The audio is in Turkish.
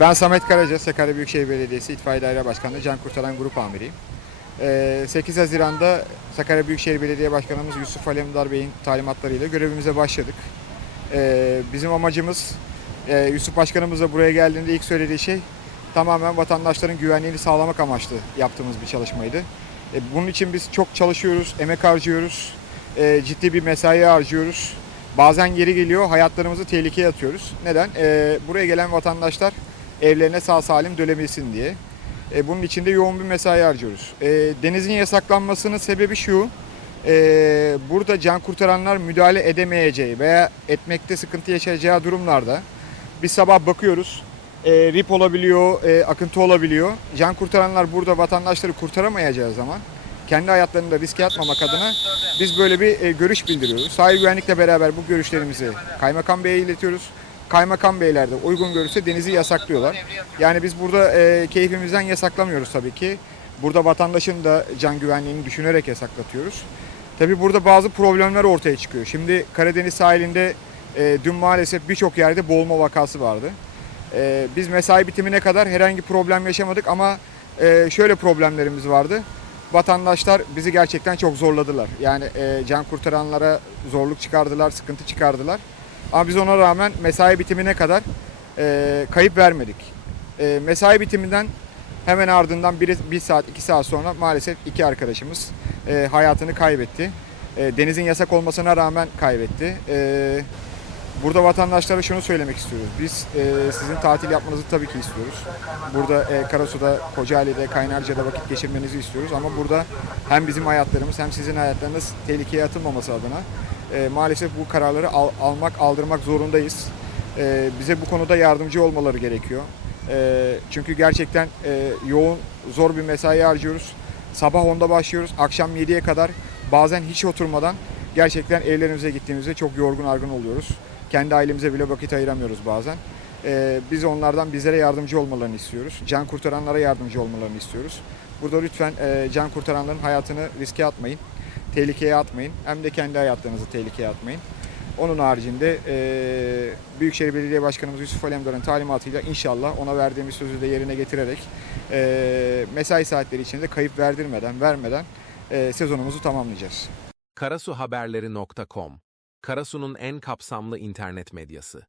Ben Samet Karaca, Sakarya Büyükşehir Belediyesi İtfaiye Daire Başkanlığı Can Kurtaran Grup Amiriyim. Ee, 8 Haziran'da Sakarya Büyükşehir Belediye Başkanımız Yusuf Alemdar Bey'in talimatlarıyla görevimize başladık. Ee, bizim amacımız e, Yusuf Başkanımız da buraya geldiğinde ilk söylediği şey tamamen vatandaşların güvenliğini sağlamak amaçlı yaptığımız bir çalışmaydı. E, bunun için biz çok çalışıyoruz, emek harcıyoruz, e, ciddi bir mesai harcıyoruz. Bazen yeri geliyor hayatlarımızı tehlikeye atıyoruz. Neden? Buraya gelen vatandaşlar evlerine sağ salim dönebilsin diye. E, bunun için de yoğun bir mesai harcıyoruz. E, denizin yasaklanmasının sebebi şu. e, burada can kurtaranlar müdahale edemeyeceği veya etmekte sıkıntı yaşayacağı durumlarda biz sabah bakıyoruz. E, rip olabiliyor, e, akıntı olabiliyor. Can kurtaranlar burada vatandaşları kurtaramayacağı zaman kendi hayatlarını da riske atmamak adına biz böyle bir e, görüş bildiriyoruz. Sahil güvenlikle beraber bu görüşlerimizi Kaymakam Bey'e iletiyoruz. Kaymakam Beyler de uygun görürse denizi yasaklıyorlar. Yani biz burada e, keyfimizden yasaklamıyoruz tabii ki. Burada vatandaşın da can güvenliğini düşünerek yasaklatıyoruz. Tabii burada bazı problemler ortaya çıkıyor. Şimdi Karadeniz sahilinde e, dün maalesef birçok yerde boğulma vakası vardı. E, biz mesai bitimine kadar herhangi problem yaşamadık ama e, şöyle problemlerimiz vardı. Vatandaşlar bizi gerçekten çok zorladılar. Yani e, can kurtaranlara zorluk çıkardılar, sıkıntı çıkardılar. Ama biz ona rağmen mesai bitimine kadar e, kayıp vermedik. E, mesai bitiminden hemen ardından bir, bir saat, iki saat sonra maalesef iki arkadaşımız e, hayatını kaybetti. E, denizin yasak olmasına rağmen kaybetti. E, burada vatandaşlara şunu söylemek istiyoruz. Biz e, sizin tatil yapmanızı tabii ki istiyoruz. Burada e, Karasu'da, Kocaeli'de, Kaynarca'da vakit geçirmenizi istiyoruz. Ama burada hem bizim hayatlarımız hem sizin hayatlarınız tehlikeye atılmaması adına e, maalesef bu kararları al- almak, aldırmak zorundayız. E, bize bu konuda yardımcı olmaları gerekiyor. E, çünkü gerçekten e, yoğun, zor bir mesai harcıyoruz. Sabah 10'da başlıyoruz, akşam 7'ye kadar bazen hiç oturmadan gerçekten evlerimize gittiğimizde çok yorgun argın oluyoruz. Kendi ailemize bile vakit ayıramıyoruz bazen. E, biz onlardan bizlere yardımcı olmalarını istiyoruz. Can kurtaranlara yardımcı olmalarını istiyoruz. Burada lütfen e, can kurtaranların hayatını riske atmayın tehlikeye atmayın. Hem de kendi hayatlarınızı tehlikeye atmayın. Onun haricinde e, Büyükşehir Belediye Başkanımız Yusuf Alemdar'ın talimatıyla inşallah ona verdiğimiz sözü de yerine getirerek e, mesai saatleri içinde kayıp verdirmeden, vermeden e, sezonumuzu tamamlayacağız. karasuhaberleri.com Karasu'nun en kapsamlı internet medyası.